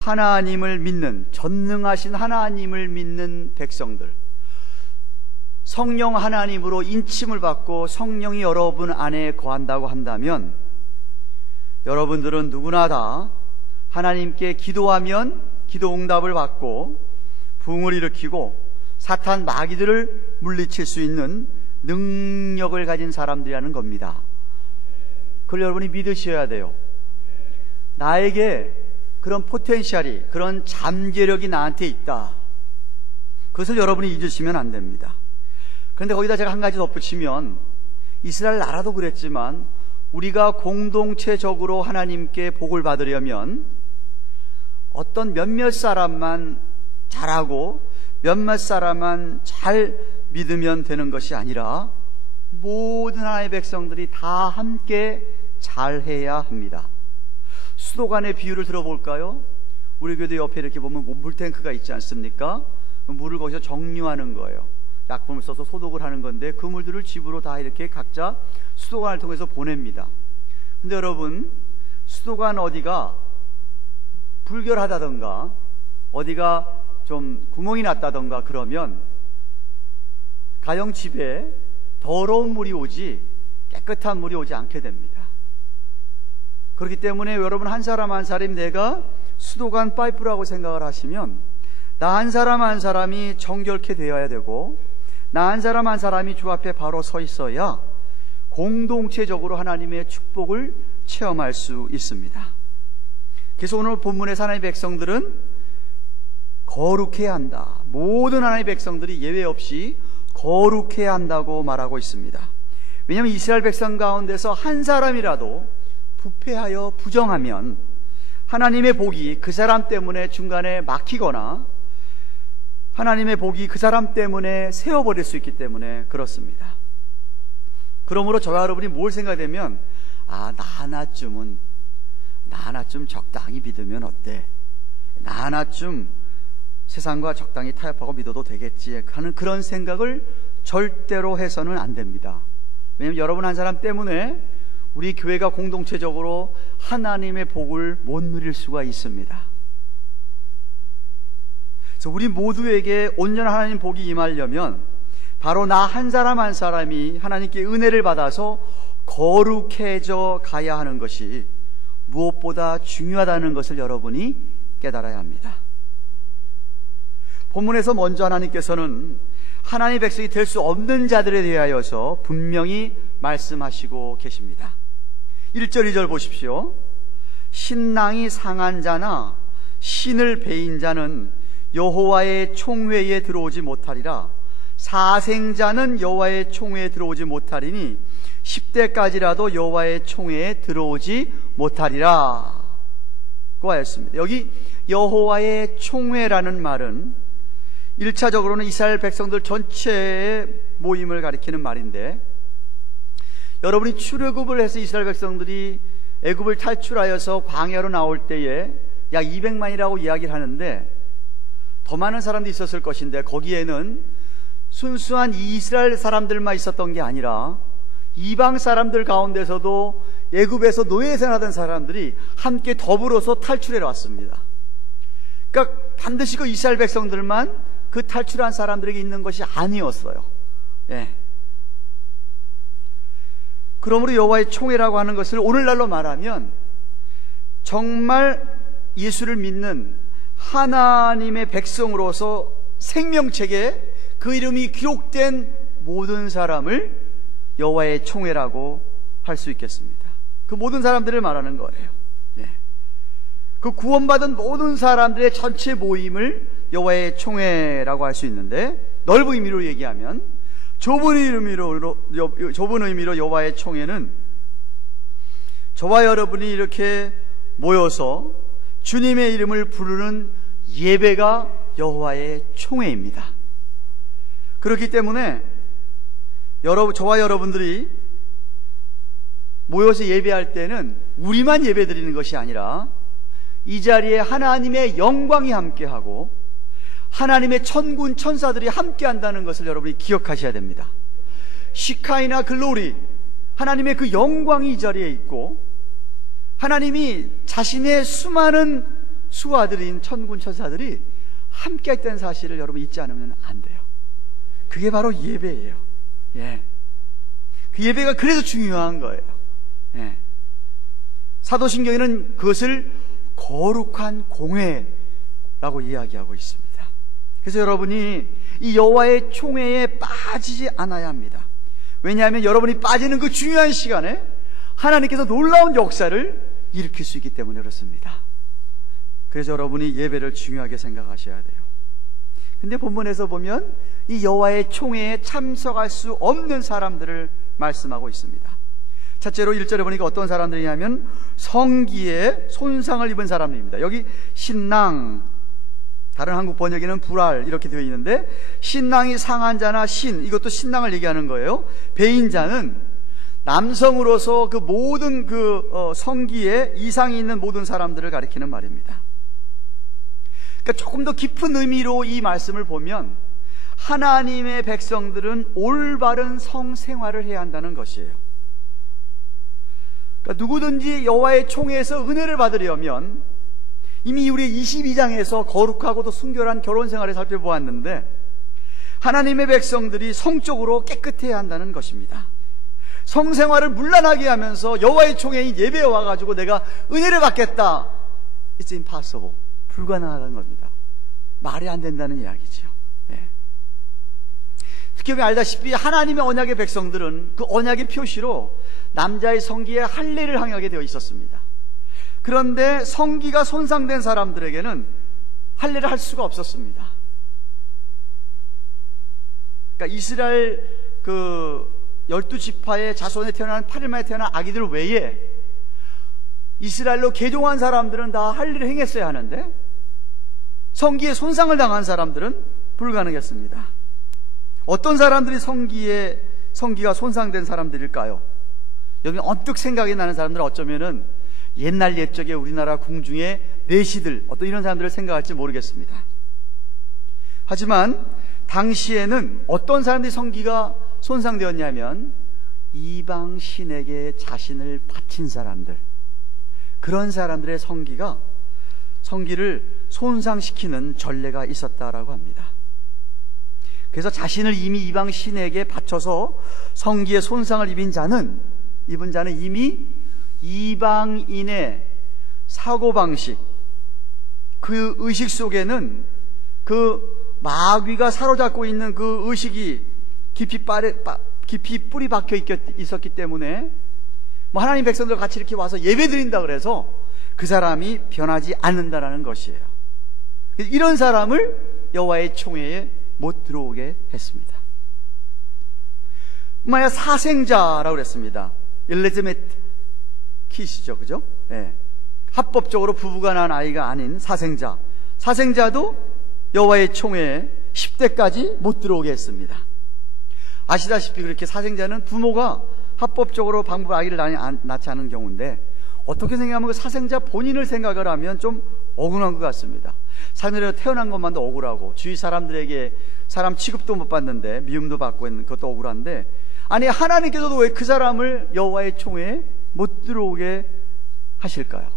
하나님을 믿는, 전능하신 하나님을 믿는 백성들, 성령 하나님으로 인침을 받고 성령이 여러분 안에 거한다고 한다면 여러분들은 누구나 다 하나님께 기도하면 기도 응답을 받고 부흥을 일으키고 사탄 마귀들을 물리칠 수 있는 능력을 가진 사람들이라는 겁니다. 그걸 여러분이 믿으셔야 돼요. 나에게 그런 포텐셜이, 그런 잠재력이 나한테 있다. 그것을 여러분이 잊으시면 안 됩니다. 그런데 거기다 제가 한 가지 덧붙이면, 이스라엘 나라도 그랬지만 우리가 공동체적으로 하나님께 복을 받으려면 어떤 몇몇 사람만 잘하고 몇몇 사람만 잘 믿으면 되는 것이 아니라 모든 하나님의 백성들이 다 함께 잘해야 합니다. 수도 간의 비유를 들어볼까요? 우리 교회 옆에 이렇게 보면 물탱크가 있지 않습니까? 물을 거기서 정류하는 거예요. 약품을 써서 소독을 하는 건데 그 물들을 집으로 다 이렇게 각자 수도관을 통해서 보냅니다. 근데 여러분, 수도관 어디가 불결하다던가 어디가 좀 구멍이 났다던가 그러면 가령 집에 더러운 물이 오지 깨끗한 물이 오지 않게 됩니다. 그렇기 때문에 여러분, 한 사람 한 사람이 내가 수도관 파이프라고 생각을 하시면 나 한 사람 한 사람이 정결케 되어야 되고 나 한 사람 한 사람이 주 앞에 바로 서 있어야 공동체적으로 하나님의 축복을 체험할 수 있습니다. 그래서 오늘 본문의 하나님의 백성들은 거룩해야 한다. 모든 하나님의 백성들이 예외 없이 거룩해야 한다고 말하고 있습니다. 왜냐하면 이스라엘 백성 가운데서 한 사람이라도 부패하여 부정하면 하나님의 복이 그 사람 때문에 중간에 막히거나 하나님의 복이 그 사람 때문에 세워버릴 수 있기 때문에 그렇습니다. 그러므로 저와 여러분이 뭘 생각하면 나 하나쯤은 적당히 믿으면 어때? 나 하나쯤 세상과 적당히 타협하고 믿어도 되겠지 하는 그런 생각을 절대로 해서는 안 됩니다. 왜냐하면 여러분 한 사람 때문에 우리 교회가 공동체적으로 하나님의 복을 못 누릴 수가 있습니다. 그래서 우리 모두에게 온전한 하나님 복이 임하려면 바로 나 한 사람 한 사람이 하나님께 은혜를 받아서 거룩해져 가야 하는 것이 무엇보다 중요하다는 것을 여러분이 깨달아야 합니다. 본문에서 먼저 하나님께서는 하나님의 백성이 될 수 없는 자들에 대하여서 분명히 말씀하시고 계십니다. 1절 2절 보십시오. 신랑이 상한 자나 신을 베인 자는 여호와의 총회에 들어오지 못하리라. 사생자는 여호와의 총회에 들어오지 못하리니 10대까지라도 여호와의 총회에 들어오지 못하리라 고 하였습니다. 여기 여호와의 총회라는 말은 1차적으로는 이스라엘 백성들 전체의 모임을 가리키는 말인데, 여러분이 출애굽을 해서 이스라엘 백성들이 애굽을 탈출하여서 광야로 나올 때에 약 200만이라고 이야기를 하는데 더 많은 사람들이 있었을 것인데 거기에는 순수한 이스라엘 사람들만 있었던 게 아니라 이방 사람들 가운데서도 애굽에서 노예 생활하던 사람들이 함께 더불어서 탈출해 왔습니다. 그러니까 반드시 그 이스라엘 백성들만 그 탈출한 사람들에게 있는 것이 아니었어요. 그러므로 여호와의 총회라고 하는 것을 오늘날로 말하면 정말 예수를 믿는 하나님의 백성으로서 생명책에 그 이름이 기록된 모든 사람을 여호와의 총회라고 할 수 있겠습니다. 그 모든 사람들을 말하는 거예요. 그 구원받은 모든 사람들의 전체 모임을 여호와의 총회라고 할 수 있는데, 넓은 의미로 얘기하면 좁은 의미로 여호와의 총회는 저와 여러분이 이렇게 모여서 주님의 이름을 부르는 예배가 여호와의 총회입니다. 그렇기 때문에 저와 여러분들이 모여서 예배할 때는 우리만 예배드리는 것이 아니라 이 자리에 하나님의 영광이 함께하고 하나님의 천군 천사들이 함께한다는 것을 여러분이 기억하셔야 됩니다. 시카이나 글로리, 하나님의 그 영광이 이 자리에 있고 하나님이 자신의 수많은 수하들인 천군 천사들이 함께 했던 사실을 여러분 잊지 않으면 안 돼요. 그게 바로 예배예요. 예. 그 예배가 그래서 중요한 거예요. 예. 사도신경에는 그것을 거룩한 공회라고 이야기하고 있습니다. 그래서 여러분이 이 여호와의 총회에 빠지지 않아야 합니다. 왜냐하면 여러분이 빠지는 그 중요한 시간에 하나님께서 놀라운 역사를 일으킬 수 있기 때문에 그렇습니다. 그래서 여러분이 예배를 중요하게 생각하셔야 돼요. 근데 본문에서 보면 이 여호와의 총회에 참석할 수 없는 사람들을 말씀하고 있습니다. 첫째로 1절에 보니까 어떤 사람들이냐면 성기에 손상을 입은 사람입니다. 여기 신랑, 다른 한국 번역에는 불알 이렇게 되어 있는데, 신랑이 상한 자나 이것도 신랑을 얘기하는 거예요. 배인자는 남성으로서 그 모든 성기에 이상이 있는 모든 사람들을 가리키는 말입니다. 그러니까 조금 더 깊은 의미로 이 말씀을 보면 하나님의 백성들은 올바른 성생활을 해야 한다는 것이에요. 그러니까 누구든지 여호와의 총회에서 은혜를 받으려면, 이미 우리 22장에서 거룩하고도 순결한 결혼생활을 살펴보았는데, 하나님의 백성들이 성적으로 깨끗해야 한다는 것입니다. 성생활을 문란하게 하면서 여호와의 총회에 예배에 와가지고 내가 은혜를 받겠다, It's impossible, 불가능하다는 겁니다. 말이 안 된다는 이야기죠. 네. 특히 여기 알다시피 하나님의 언약의 백성들은 그 언약의 표시로 남자의 성기에 할례를 항하게 되어 있었습니다. 그런데 성기가 손상된 사람들에게는 할례를 할 수가 없었습니다. 그러니까 이스라엘 12지파의 자손에 태어난 8일 만에 태어난 아기들 외에 이스라엘로 개종한 사람들은 다 할례를 행했어야 하는데, 성기에 손상을 당한 사람들은 불가능했습니다. 어떤 사람들이 성기가 손상된 사람들일까요? 여기 언뜻 생각이 나는 사람들은 어쩌면은 옛날 옛적에 우리나라 궁중의 내시들, 어떤 이런 사람들을 생각할지 모르겠습니다. 하지만 당시에는 어떤 사람들이 성기가 손상되었냐면 이방 신에게 자신을 바친 사람들, 그런 사람들의 성기를 손상시키는 전례가 있었다라고 합니다. 그래서 자신을 이미 이방 신에게 바쳐서 성기에 손상을 입은 자는 이미 이방인의 사고방식, 그 의식 속에는 그 마귀가 사로잡고 있는 그 의식이 깊이 뿌리 박혀 있었기 때문에 하나님 백성들 같이 이렇게 와서 예배 드린다 그래서 그 사람이 변하지 않는다라는 것이에요. 이런 사람을 여호와의 총회에 못 들어오게 했습니다. 만약 사생자라고 그랬습니다. 일레즈메트 킷이죠, 그죠? 네. 합법적으로 부부가 낳은 아이가 아닌 사생자도 여호와의 총회에 10대까지 못 들어오게 했습니다. 아시다시피 그렇게 사생자는 부모가 합법적으로 방부 아기를 낳지 않은 경우인데, 어떻게 생각하면 그 사생자 본인을 생각을 하면 좀 억울한 것 같습니다. 사내로 태어난 것만도 억울하고, 주위 사람들에게 사람 취급도 못 받는데 미움도 받고 있는 것도 억울한데, 아니 하나님께서도 왜 그 사람을 여호와의 총회에 못 들어오게 하실까요?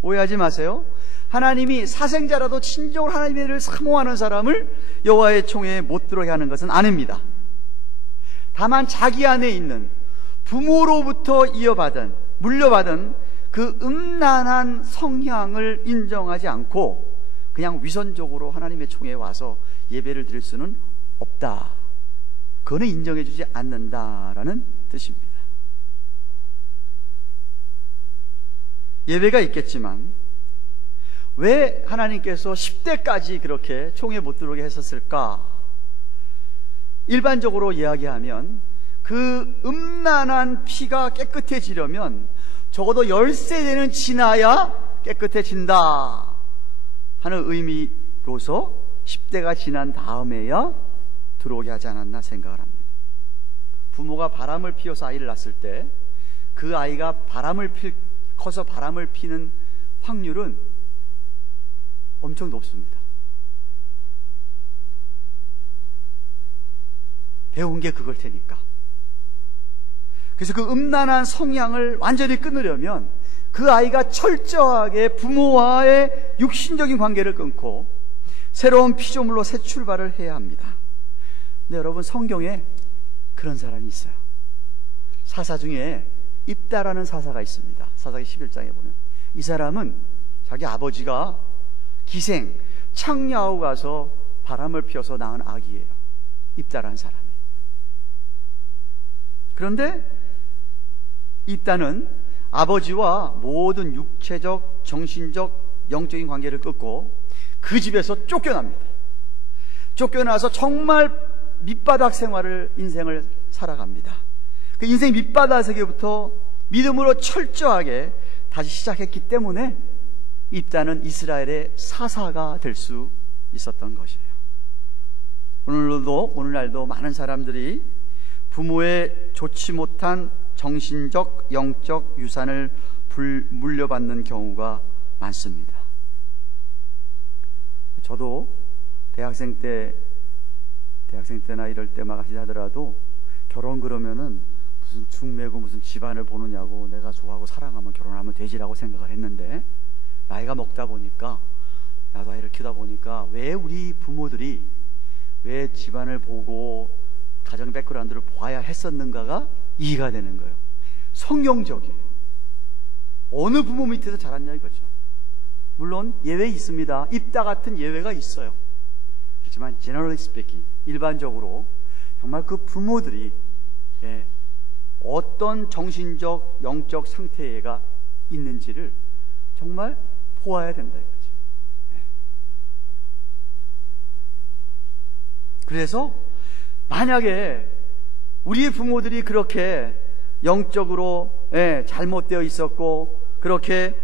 오해하지 마세요. 하나님이 사생자라도 친정으로 하나님의 일을 사모하는 사람을 여호와의 총회에 못 들어오게 하는 것은 아닙니다. 다만 자기 안에 있는 부모로부터 물려받은 그 음란한 성향을 인정하지 않고 그냥 위선적으로 하나님의 총회에 와서 예배를 드릴 수는 없다, 그거는 인정해 주지 않는다라는 뜻입니다. 예배가 있겠지만 왜 하나님께서 10대까지 그렇게 총회에 못 들어오게 했었을까? 일반적으로 이야기하면 그 음란한 피가 깨끗해지려면 적어도 10세대는 지나야 깨끗해진다 하는 의미로서 10대가 지난 다음에야 들어오게 하지 않았나 생각을 합니다. 부모가 바람을 피워서 아이를 낳았을 때 그 아이가 커서 바람을 피는 확률은 엄청 높습니다. 배운 게 그걸 테니까. 그래서 그 음란한 성향을 완전히 끊으려면 그 아이가 철저하게 부모와의 육신적인 관계를 끊고 새로운 피조물로 새 출발을 해야 합니다. 근데 여러분, 성경에 그런 사람이 있어요. 사사 중에 입다라는 사사가 있습니다. 사사기 11장에 보면 이 사람은 자기 아버지가 기생 창녀하고 가서 바람을 피워서 낳은 아기예요. 입다라는 사람이. 그런데 입다는 아버지와 모든 육체적, 정신적, 영적인 관계를 끊고 그 집에서 쫓겨납니다. 쫓겨나서 정말 밑바닥 생활을, 인생을 살아갑니다. 그 인생 밑바닥에서부터 믿음으로 철저하게 다시 시작했기 때문에 입다는 이스라엘의 사사가 될 수 있었던 것이에요. 오늘날도 많은 사람들이 부모의 좋지 못한 정신적, 영적 유산을 물려받는 경우가 많습니다. 저도 대학생 때나 이럴 때만 하더라도 결혼 그러면은 무슨 중매고 무슨 집안을 보느냐고, 내가 좋아하고 사랑하면 결혼하면 되지라고 생각을 했는데, 나이가 먹다 보니까, 나도 아이를 키우다 보니까 왜 우리 부모들이 왜 집안을 보고 가정 백그라운드를 봐야 했었는가가 이해가 되는 거예요. 성경적이에요. 어느 부모 밑에서 자랐냐 이거죠. 물론 예외 있습니다. 입다 같은 예외가 있어요. 그렇지만 generally speaking, 일반적으로 정말 그 부모들이 어떤 정신적, 영적 상태가 있는지를 정말 보아야 된다 이거죠. 그래서 만약에 우리의 부모들이 그렇게 영적으로 잘못되어 있었고 그렇게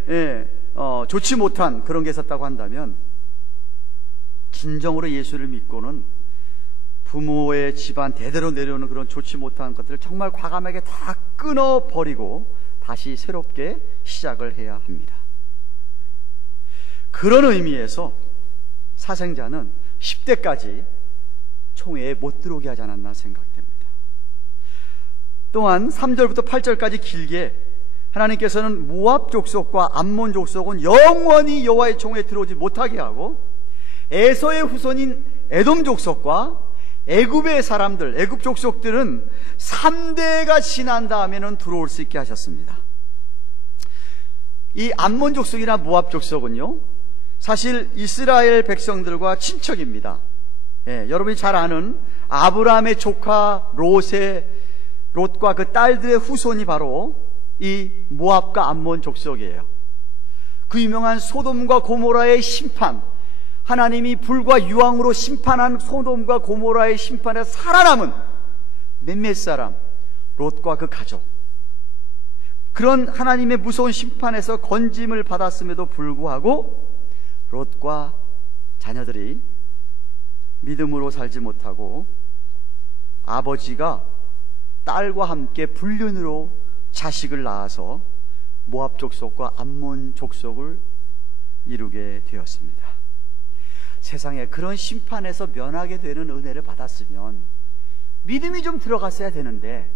좋지 못한 그런 게 있었다고 한다면, 진정으로 예수를 믿고는 부모의 집안 대대로 내려오는 그런 좋지 못한 것들을 정말 과감하게 다 끊어버리고 다시 새롭게 시작을 해야 합니다. 그런 의미에서 사생자는 10대까지 총회에 못 들어오게 하지 않았나 생각됩니다. 또한 3절부터 8절까지 길게 하나님께서는 모압 족속과 암몬 족속은 영원히 여호와의 총회에 들어오지 못하게 하고, 에서의 후손인 에돔 족속과 애굽의 사람들, 애굽 족속들은 3대가 지난 다음에는 들어올 수 있게 하셨습니다. 이 암몬 족속이나 모압 족속은요, 사실 이스라엘 백성들과 친척입니다. 여러분이 잘 아는 아브라함의 조카 롯과 그 딸들의 후손이 바로 이 모압과 암몬 족속이에요. 그 유명한 소돔과 고모라의 심판, 하나님이 불과 유황으로 심판한 소돔과 고모라의 심판에 살아남은 몇몇 사람, 롯과 그 가족, 그런 하나님의 무서운 심판에서 건짐을 받았음에도 불구하고 롯과 자녀들이 믿음으로 살지 못하고 아버지가 딸과 함께 불륜으로 자식을 낳아서 모압 족속과 암몬 족속을 이루게 되었습니다. 세상에 그런 심판에서 면하게 되는 은혜를 받았으면 믿음이 좀 들어갔어야 되는데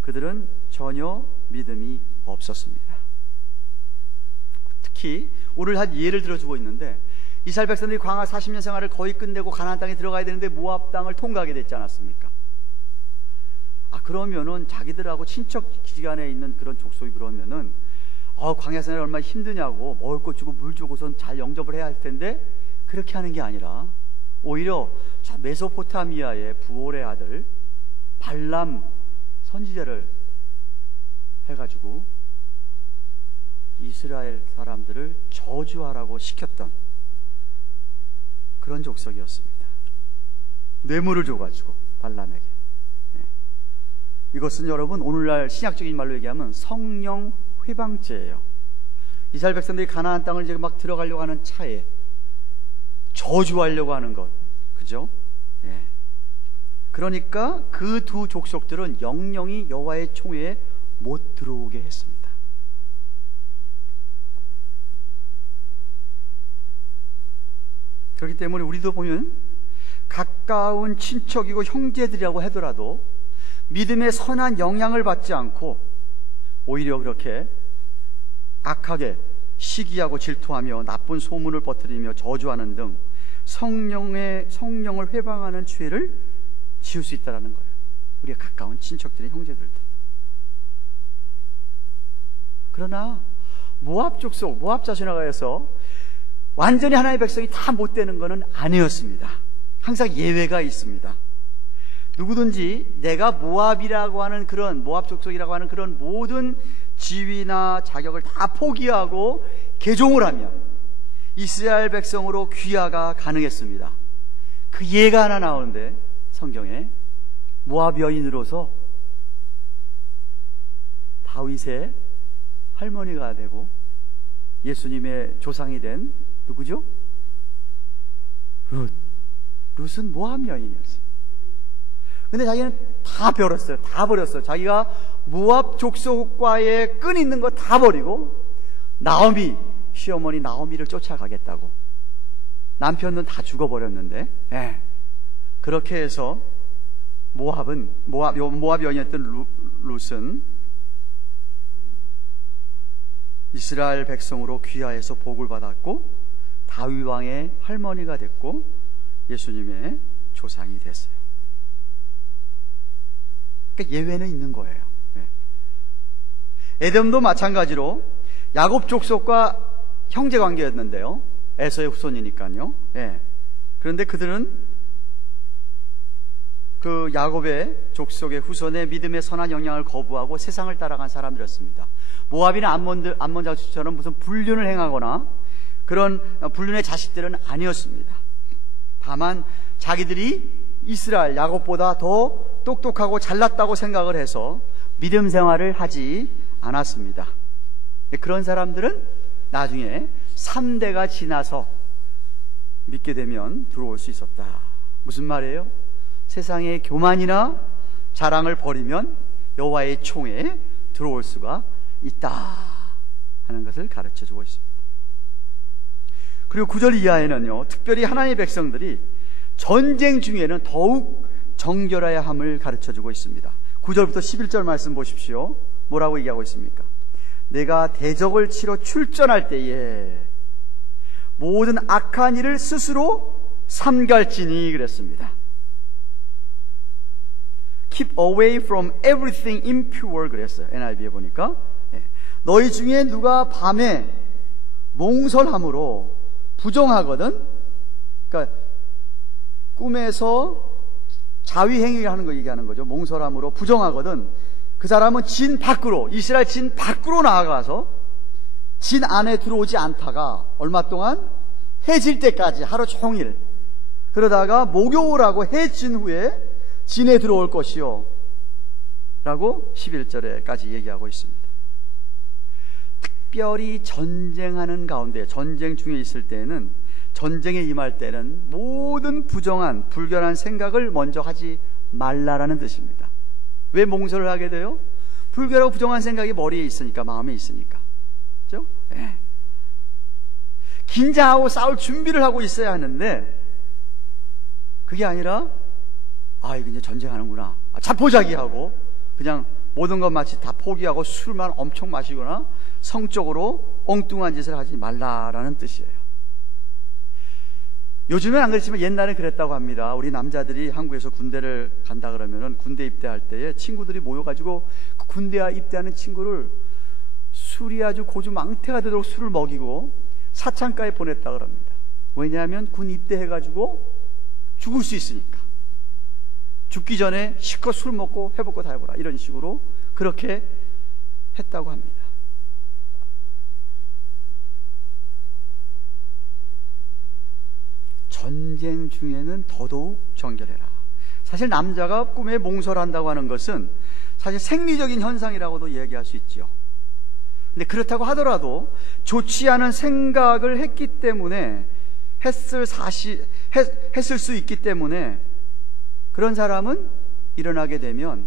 그들은 전혀 믿음이 없었습니다. 특히 오늘 한 예를 들어주고 있는데, 이스라엘 백성들이 광야 40년 생활을 거의 끝내고 가나안 땅에 들어가야 되는데 모압 땅을 통과하게 됐지 않았습니까? 그러면은 자기들하고 친척 기간에 있는 그런 족속이 그러면은 광야 생활이 얼마나 힘드냐고 먹을 것 주고 물 주고선 잘 영접을 해야 할 텐데, 그렇게 하는 게 아니라 오히려 저 메소포타미아의 부올의 아들 발람 선지자를 해가지고 이스라엘 사람들을 저주하라고 시켰던 그런 족속이었습니다. 뇌물을 줘가지고 발람에게. 이것은 여러분 오늘날 신약적인 말로 얘기하면 성령 회방죄예요. 이스라엘 백성들이 가나안 땅을 이제 막 들어가려고 하는 차에 저주하려고 하는 것, 그죠? 그러니까 그 두 족속들은 영영이 여호와의 총회에 못 들어오게 했습니다. 그렇기 때문에 우리도 보면 가까운 친척이고 형제들이라고 하더라도 믿음의 선한 영향을 받지 않고 오히려 그렇게 악하게 시기하고 질투하며 나쁜 소문을 퍼뜨리며 저주하는 등 성령을 회방하는 죄를 지을 수 있다는 거예요. 우리가 가까운 친척들의 형제들도. 그러나 모압 족속, 모압 자손에서 완전히 하나님의 백성이 다 못되는 것은 아니었습니다. 항상 예외가 있습니다. 누구든지 내가 모압이라고 하는 그런, 모압 족속이라고 하는 그런 모든 지위나 자격을 다 포기하고 개종을 하면 이스라엘 백성으로 귀화가 가능했습니다. 그 예가 하나 나오는데 성경에 모압 여인으로서 다윗의 할머니가 되고 예수님의 조상이 된 누구죠? 룻은 모압 여인이었어요. 근데 자기는 다 버렸어요. 다 버렸어요. 자기가 모압 족속과의 끈 있는 거 다 버리고 나오미, 시어머니 나오미를 쫓아가겠다고. 남편은 다 죽어버렸는데, 그렇게 해서 모압 여인이었던 룻은 이스라엘 백성으로 귀화해서 복을 받았고 다윗 왕의 할머니가 됐고 예수님의 조상이 됐어요. 그러니까 예외는 있는 거예요. 에돔도 마찬가지로 야곱 족속과 형제 관계였는데요. 에서의 후손이니까요. 그런데 그들은 그 야곱의 족속의 후손의 믿음의 선한 영향을 거부하고 세상을 따라간 사람들이었습니다. 모압이나 암몬 자손처럼 무슨 불륜을 행하거나 그런 불륜의 자식들은 아니었습니다. 다만 자기들이 이스라엘 야곱보다 더 똑똑하고 잘났다고 생각을 해서 믿음 생활을 하지 않았습니다. 그런 사람들은 나중에 3대가 지나서 믿게 되면 들어올 수 있었다. 무슨 말이에요? 세상의 교만이나 자랑을 버리면 여호와의 총에 들어올 수가 있다 하는 것을 가르쳐주고 있습니다. 그리고 9절 이하에는요, 특별히 하나님의 백성들이 전쟁 중에는 더욱 정결해야 함을 가르쳐주고 있습니다. 9절부터 11절 말씀 보십시오. 뭐라고 얘기하고 있습니까? 내가 대적을 치러 출전할 때에 모든 악한 일을 스스로 삼갈지니 그랬습니다. Keep away from everything impure 그랬어요. NIV에 보니까. 너희 중에 누가 밤에 몽설함으로 부정하거든, 그러니까 꿈에서 자위행위를 하는 거 얘기하는 거죠. 몽설함으로 부정하거든, 그 사람은 진 밖으로, 이스라엘 진 밖으로 나아가서 진 안에 들어오지 않다가 얼마 동안 해질 때까지 하루 종일 그러다가 목욕을 하고 해진 후에 진에 들어올 것이요 라고 11절에까지 얘기하고 있습니다. 특별히 전쟁하는 가운데, 전쟁 중에 있을 때는, 전쟁에 임할 때는 모든 부정한 불결한 생각을 먼저 하지 말라라는 뜻입니다. 왜 몽설을 하게 돼요? 불결하고 부정한 생각이 머리에 있으니까, 마음에 있으니까. 그렇죠? 긴장하고 싸울 준비를 하고 있어야 하는데 그게 아니라 이거 이제 전쟁하는구나, 자포자기하고 그냥 모든 것 마치 다 포기하고 술만 엄청 마시거나 성적으로 엉뚱한 짓을 하지 말라라는 뜻이에요. 요즘은 안 그렇지만 옛날엔 그랬다고 합니다. 우리 남자들이 한국에서 군대를 간다 그러면은 군대 입대할 때에 친구들이 모여가지고 그 군대 입대하는 친구를 술이 아주 고주 망태가 되도록 술을 먹이고 사창가에 보냈다 그럽니다. 왜냐하면 군 입대해가지고 죽을 수 있으니까. 죽기 전에 실컷 술 먹고 해먹고 다 해보라, 이런 식으로 그렇게 했다고 합니다. 전쟁 중에는 더더욱 정결해라. 사실 남자가 꿈에 몽설한다고 하는 것은 사실 생리적인 현상이라고도 얘기할 수 있죠. 근데 그렇다고 하더라도 좋지 않은 생각을 했기 때문에 했을 수 있기 때문에 그런 사람은 일어나게 되면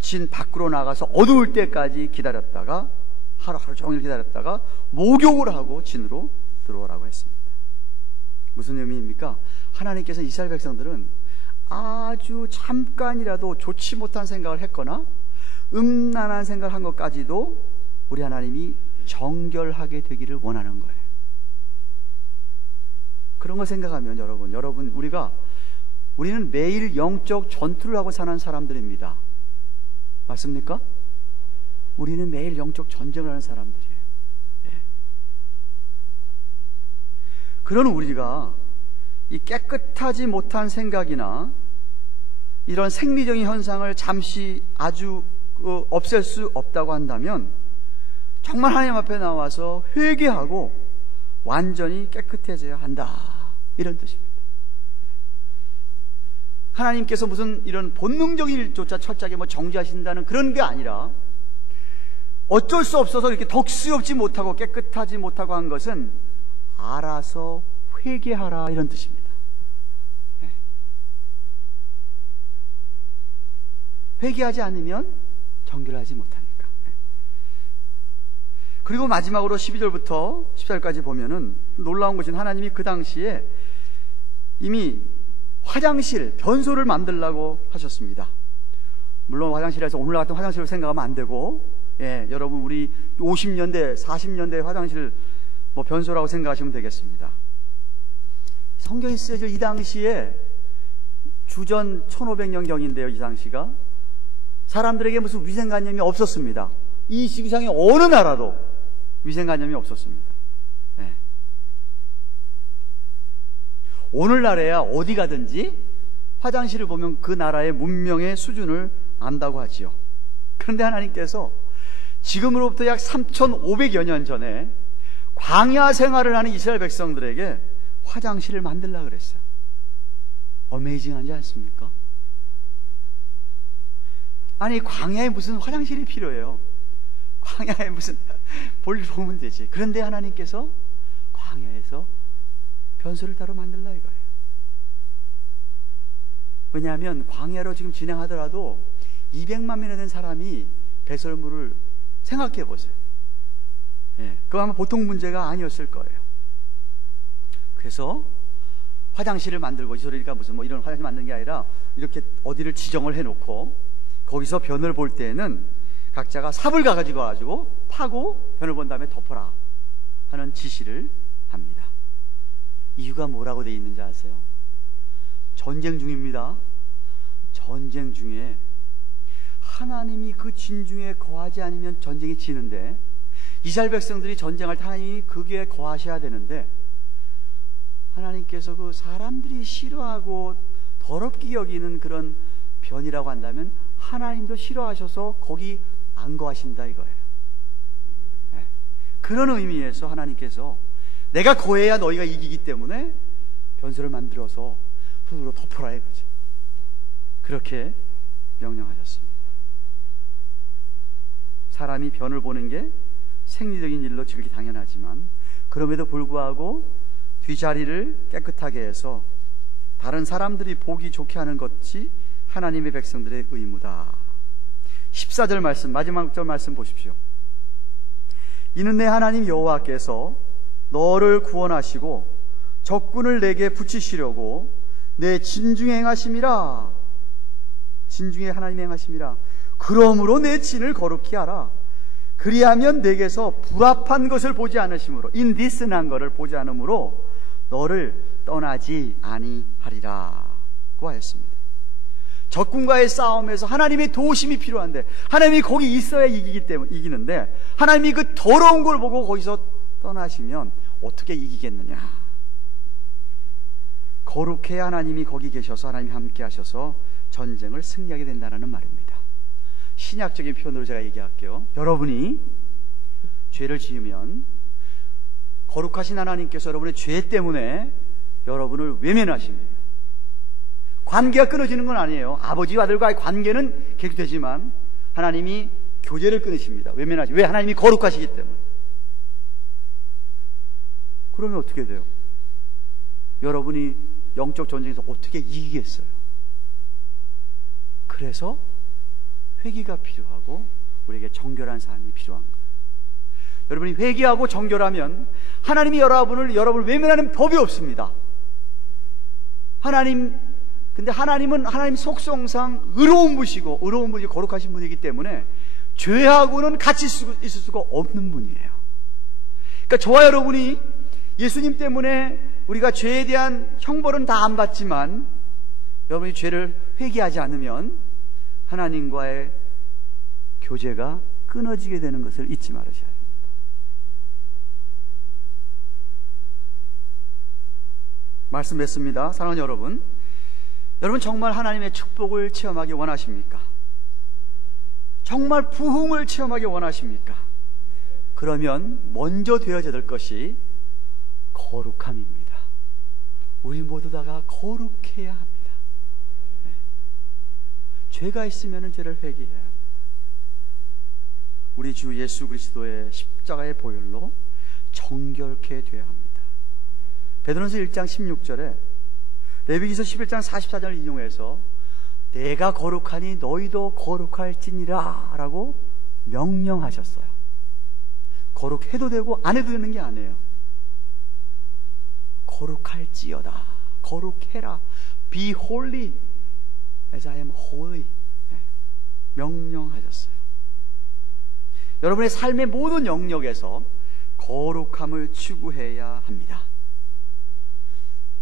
진 밖으로 나가서 어두울 때까지 기다렸다가 하루 종일 기다렸다가 목욕을 하고 진으로 들어오라고 했습니다. 무슨 의미입니까? 하나님께서 이스라엘 백성들은 아주 잠깐이라도 좋지 못한 생각을 했거나 음란한 생각을 한 것까지도 우리 하나님이 정결하게 되기를 원하는 거예요. 그런 거 생각하면 여러분 우리는 매일 영적 전투를 하고 사는 사람들입니다. 맞습니까? 우리는 매일 영적 전쟁을 하는 사람들이에요. 예. 그런 우리가 이 깨끗하지 못한 생각이나 이런 생리적인 현상을 잠시 아주 없앨 수 없다고 한다면 정말 하나님 앞에 나와서 회개하고 완전히 깨끗해져야 한다, 이런 뜻입니다. 하나님께서 무슨 이런 본능적인 일조차 철저하게 정지하신다는 그런 게 아니라 어쩔 수 없어서 이렇게 덕스럽지 못하고 깨끗하지 못하고 한 것은 알아서 회개하라, 이런 뜻입니다. 네. 회개하지 않으면 정결하지 못하니까. 네. 그리고 마지막으로 12절부터 14절까지 보면은 놀라운 것은 하나님이 그 당시에 이미 화장실, 변소를 만들라고 하셨습니다. 물론 화장실에서 오늘 같은 화장실을 생각하면 안 되고, 예, 여러분 우리 50년대, 40년대 화장실 변소라고 생각하시면 되겠습니다. 성경이 쓰여질 이 당시에 주전 1500년경인데요, 이 당시가 사람들에게 무슨 위생관념이 없었습니다. 이 지구상의 어느 나라도 위생관념이 없었습니다. 예. 오늘날에야 어디 가든지 화장실을 보면 그 나라의 문명의 수준을 안다고 하지요. 그런데 하나님께서 지금으로부터 약 3500여 년 전에 광야 생활을 하는 이스라엘 백성들에게 화장실을 만들려고 그랬어요. 어메이징하지 않습니까? 아니, 광야에 무슨 화장실이 필요해요? 광야에 무슨 볼일 보면 되지. 그런데 하나님께서 광야에서 변소를 따로 만들라 이거예요. 왜냐하면 광야로 지금 진행하더라도 200만 명이나 된 사람이 배설물을 생각해 보세요. 예, 그거 아마 보통 문제가 아니었을 거예요. 그래서 화장실을 만들고, 이 소리가 무슨 이런 화장실 만드는 게 아니라 이렇게 어디를 지정을 해놓고 거기서 변을 볼 때는 각자가 삽을 가지고 파고 변을 본 다음에 덮어라 하는 지시를 합니다. 이유가 뭐라고 되어 있는지 아세요? 전쟁 중입니다. 전쟁 중에 하나님이 그 진중에 거하지 않으면 전쟁이 지는데, 이스라엘 백성들이 전쟁할 때 하나님이 거기에 거하셔야 되는데, 하나님께서 그 사람들이 싫어하고 더럽게 여기는 그런 변이라고 한다면 하나님도 싫어하셔서 거기 안 거하신다 이거예요. 네. 그런 의미에서 하나님께서 내가 거해야 너희가 이기기 때문에 변소를 만들어서 흙으로 덮어라 이거죠. 그렇게 명령하셨습니다. 사람이 변을 보는 게 생리적인 일로 지극히 당연하지만, 그럼에도 불구하고 뒷자리를 깨끗하게 해서 다른 사람들이 보기 좋게 하는 것이 하나님의 백성들의 의무다. 14절 말씀, 마지막 절 말씀 보십시오. 이는 내 하나님 여호와께서 너를 구원하시고 적군을 내게 붙이시려고 내 진중에 행하심이라. 진중에 하나님이 행하심이라. 그러므로 내 진을 거룩히 하라. 그리하면 내게서 불합한 것을 보지 않으심으로, 인디스한 것을 보지 않으므로 너를 떠나지 아니하리라고 하였습니다. 적군과의 싸움에서 하나님의 도우심이 필요한데, 하나님이 거기 있어야 이기는데, 하나님이 그 더러운 걸 보고 거기서 떠나시면 어떻게 이기겠느냐. 거룩해야 하나님이 거기 계셔서 하나님이 함께 하셔서 전쟁을 승리하게 된다는 말입니다. 신약적인 표현으로 제가 얘기할게요. 여러분이 죄를 지으면 거룩하신 하나님께서 여러분의 죄 때문에 여러분을 외면하십니다. 관계가 끊어지는 건 아니에요. 아버지와 아들과의 관계는 계속되지만 하나님이 교제를 끊으십니다. 외면하시. 왜? 하나님이 거룩하시기 때문에. 그러면 어떻게 돼요? 여러분이 영적 전쟁에서 어떻게 이기겠어요? 그래서 회개가 필요하고 우리에게 정결한 삶이 필요한 거예요. 여러분이 회개하고 정결하면 하나님이 여러분을 외면하는 법이 없습니다. 근데 하나님은 하나님 속성상 의로운 분이시고, 의로운 분이 거룩하신 분이기 때문에 죄하고는 같이 있을 수가 없는 분이에요. 그러니까 저와 여러분이 예수님 때문에 우리가 죄에 대한 형벌은 다 안 받지만 여러분이 죄를 회개하지 않으면 하나님과의 교제가 끊어지게 되는 것을 잊지 말으셔야 합니다. 말씀했습니다. 사랑하는 여러분, 여러분 정말 하나님의 축복을 체험하기 원하십니까? 정말 부흥을 체험하기 원하십니까? 그러면 먼저 되어져야 될 것이 거룩함입니다. 우리 모두 다가 거룩해야 합니다. 네. 죄가 있으면 죄를 회개해야 합니다. 우리 주 예수 그리스도의 십자가의 보혈로 정결케 되어야 합니다. 베드로전서 1장 16절에 레위기서 11장 44절을 인용해서 내가 거룩하니 너희도 거룩할지니라 라고 명령하셨어요. 거룩해도 되고 안 해도 되는 게 아니에요. 거룩할지어다, 거룩해라, be holy as I am holy, 명령하셨어요. 여러분의 삶의 모든 영역에서 거룩함을 추구해야 합니다.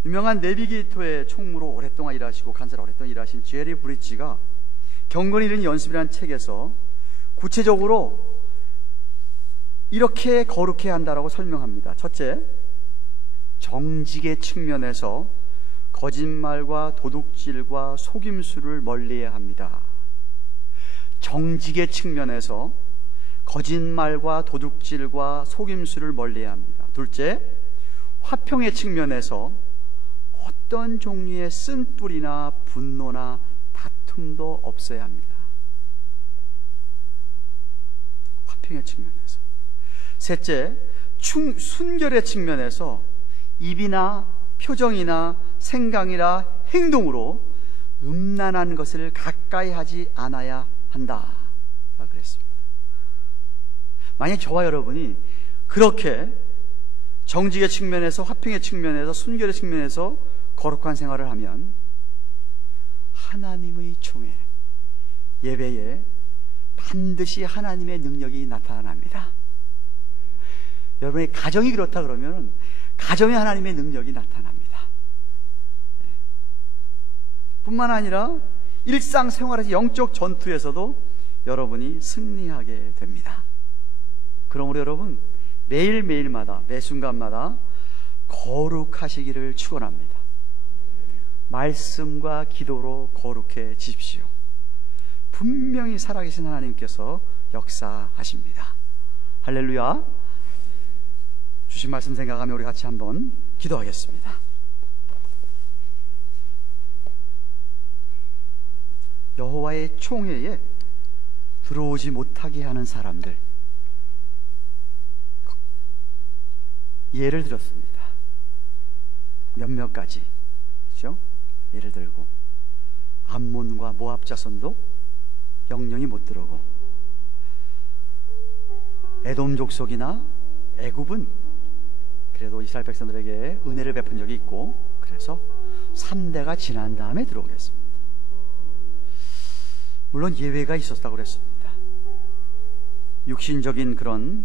유명한 내비게이터의 총무로 오랫동안 일하시고 간사로 오랫동안 일하신 제리 브리지가 경건이 이른 연습이라는 책에서 구체적으로 이렇게 거룩해야 한다라고 설명합니다. 첫째, 정직의 측면에서 거짓말과 도둑질과 속임수를 멀리해야 합니다. 정직의 측면에서 거짓말과 도둑질과 속임수를 멀리해야 합니다. 둘째, 화평의 측면에서 어떤 종류의 쓴뿌리나 분노나 다툼도 없어야 합니다. 화평의 측면에서. 셋째, 순결의 측면에서 입이나 표정이나 생각이나 행동으로 음란한 것을 가까이 하지 않아야 한다 그랬습니다. 만약 저와 여러분이 그렇게 정직의 측면에서, 화평의 측면에서, 순결의 측면에서 거룩한 생활을 하면 하나님의 총회, 예배에 반드시 하나님의 능력이 나타납니다. 여러분의 가정이 그렇다 그러면 가정에 하나님의 능력이 나타납니다. 뿐만 아니라 일상생활에서 영적 전투에서도 여러분이 승리하게 됩니다. 그러므로 여러분 매일매일마다 매 순간마다 거룩하시기를 축원합니다. 말씀과 기도로 거룩해지십시오. 분명히 살아계신 하나님께서 역사하십니다. 할렐루야. 주신 말씀 생각하며 우리 같이 한번 기도하겠습니다. 여호와의 총회에 들어오지 못하게 하는 사람들, 예를 들었습니다. 몇몇 가지, 그렇죠? 예를 들고 암몬과 모압 자손도 영영이 못 들어오고, 에돔 족속이나 애굽은 그래도 이스라엘 백성들에게 은혜를 베푼 적이 있고, 그래서 3대가 지난 다음에 들어오겠습니다. 물론 예외가 있었다고 그랬습니다. 육신적인 그런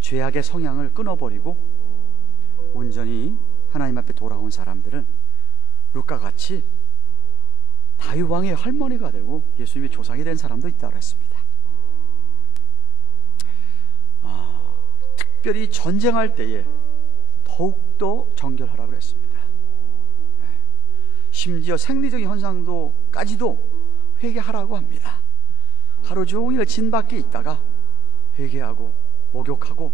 죄악의 성향을 끊어버리고 온전히 하나님 앞에 돌아온 사람들은 룻과 같이 다윗 왕의 할머니가 되고 예수님의 조상이 된 사람도 있다고 했습니다. 특별히 전쟁할 때에 더욱더 정결하라고 했습니다. 심지어 생리적인 현상도까지도 회개하라고 합니다. 하루 종일 진 밖에 있다가 회개하고 목욕하고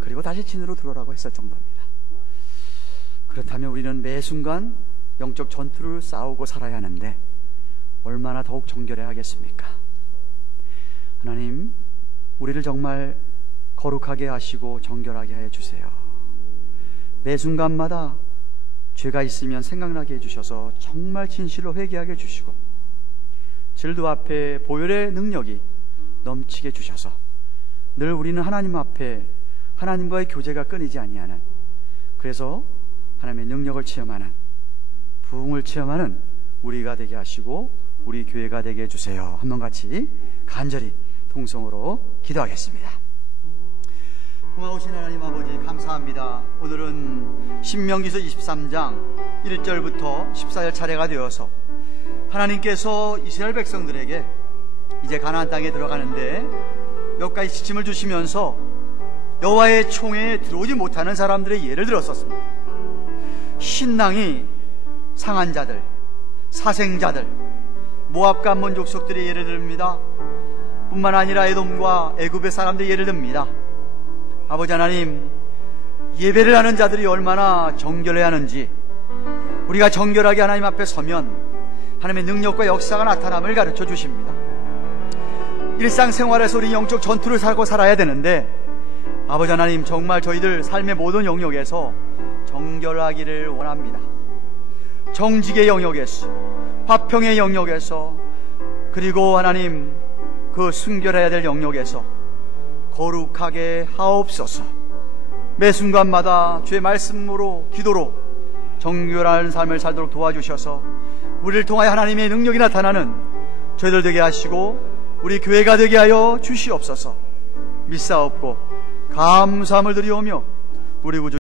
그리고 다시 진으로 들어오라고 했을 정도입니다. 그렇다면 우리는 매 순간 영적 전투를 싸우고 살아야 하는데 얼마나 더욱 정결해야 하겠습니까? 하나님, 우리를 정말 거룩하게 하시고 정결하게 해 주세요. 매 순간마다 죄가 있으면 생각나게 해주셔서 정말 진실로 회개하게 해주시고, 질도 앞에 보혈의 능력이 넘치게 해주셔서 늘 우리는 하나님 앞에 하나님과의 교제가 끊이지 아니하는, 그래서 하나님의 능력을 체험하는, 부흥을 체험하는 우리가 되게 하시고 우리 교회가 되게 해주세요. 한번 같이 간절히 통성으로 기도하겠습니다. 고마우신 하나님 아버지 감사합니다. 오늘은 신명기서 23장 1절부터 14절 차례가 되어서 하나님께서 이스라엘 백성들에게 이제 가나안 땅에 들어가는데 몇 가지 지침을 주시면서 여호와의 총회에 들어오지 못하는 사람들의 예를 들었었습니다. 신랑이 상한 자들, 사생자들, 모압과 암몬 족속들의 예를 듭니다. 뿐만 아니라 에돔과 애굽의 사람들의 예를 듭니다. 아버지 하나님, 예배를 하는 자들이 얼마나 정결해야 하는지, 우리가 정결하게 하나님 앞에 서면 하나님의 능력과 역사가 나타남을 가르쳐 주십니다. 일상생활에서 우리 영적 전투를 살고 살아야 되는데, 아버지 하나님, 정말 저희들 삶의 모든 영역에서 정결하기를 원합니다. 정직의 영역에서, 화평의 영역에서, 그리고 하나님 그 순결해야 될 영역에서 거룩하게 하옵소서. 매 순간마다 주의 말씀으로, 기도로 정결한 삶을 살도록 도와주셔서 우리를 통하여 하나님의 능력이 나타나는 저희들 되게 하시고 우리 교회가 되게 하여 주시옵소서. 믿사옵고 감사함을 드리오며 우리 구주